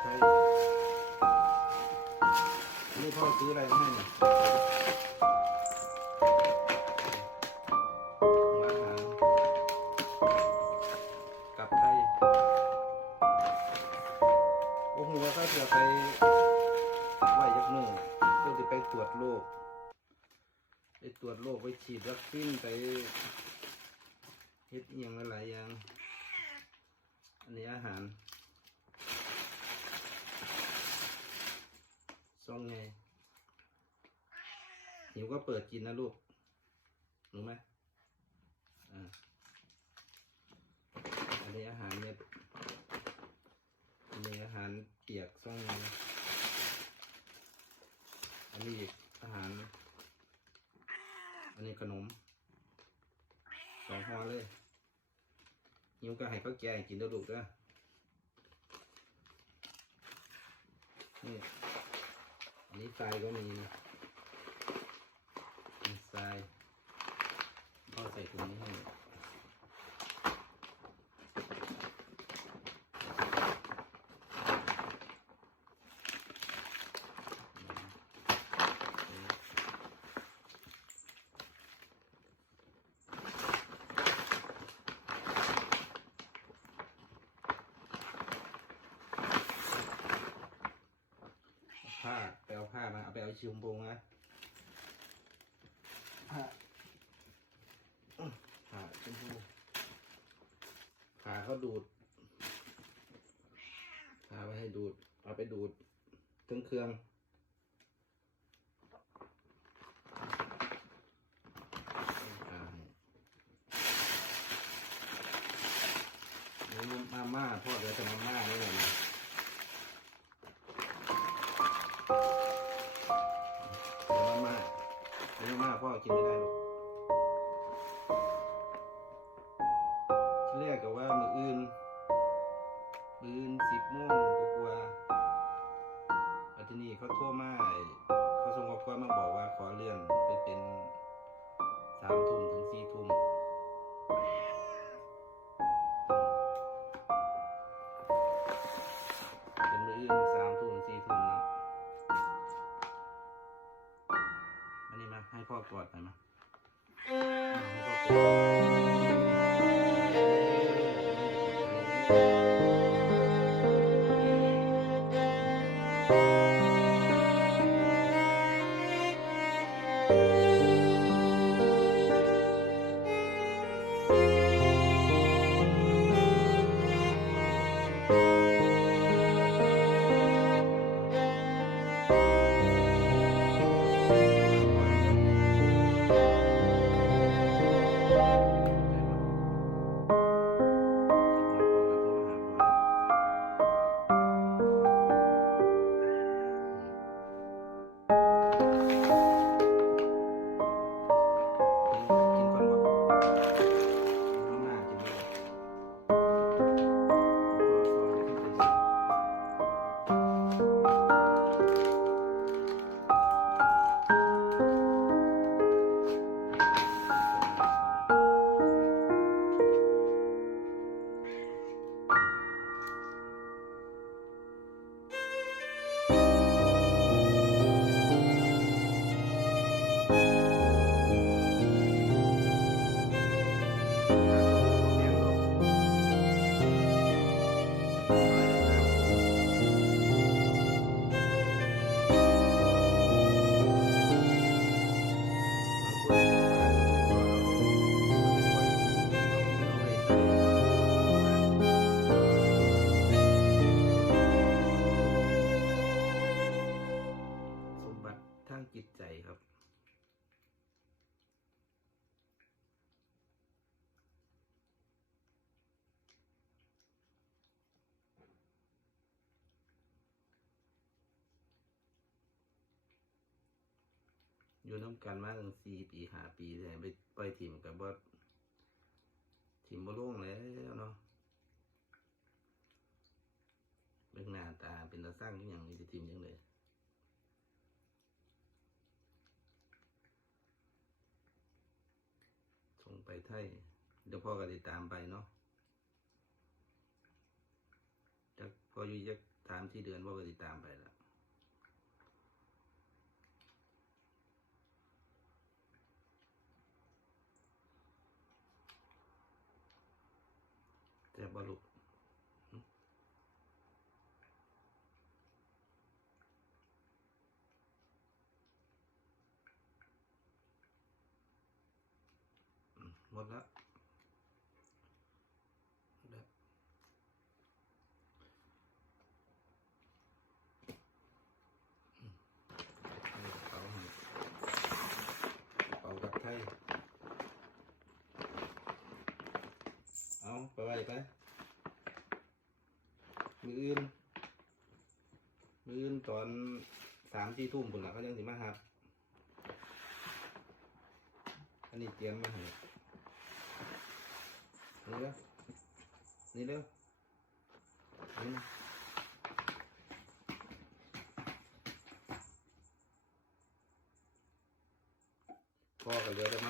ใช้นี่พ่อซื้ออะไรให้เนี่ยกับไทยโอ้โหก็จะไปไหวยักษ์มืงก็จะไปตรวจโรคไปตรวจโรคไปฉีดวัคซีนไปเฮ็ดอย่างหลายอย่าง อันนี้อาหาร ซองไงหิวก็เปิดกินนะลูก รู้ไหมอ่าอันนี้อาหารเนี่ยอันนี้อาหารเปียกซองไงอันนี้อีกอาหาร อันนี้ขนมสองห่อเลยหิวก็ให้เขาแกงกินเด้อลูกเด้อนี่ ที่ทรายก็มีนะมีทรายพ่อใส่ถุงนี้ให้ผ้า ผ้ามาเอาไปเอาชิมโปงนะผ้าอื้อผ้าชมพูผ้าเขาดูดผ้าไปให้ดูด เอาไปดูดถึงเครื่องผ้าให้นี่มาม่าพ่อเดี๋ยวจะมาม่านี่เลยนะเดี๋ยวมาม่าเดี๋ย มากพ่อกินไม่ได้หรอก ให้ จิตใจครับ อยู่น้ำกันมาตั้งสี่ปีห้าปีเลยไปไปล่อยทีมกับว่าทีมบ่ลงแล้วเนาะเบิ่งหน้าตาเป็นตาสร้างทุกอย่างนี่จะทีมยังเลยส่ง ไปไทยเดี๋ยวพ่อก็ติดตามไปเนาะจักพออยู่จักสามที่เดือนพ่อก็ติดตามไปละ ดแล้ว หมดแล้วเอากระเป๋าเป๋ากับไทยเอาไปไว้ไป มืออื่น มืออื่นตอนสามสี่ทุ่มปุ่นละเขายังสิมาหับ อันนี้เตรียมมาให้ นี่เด้อนี่เด้อนี่นะพ่อก็เรือแต่มาม่านี่แหละ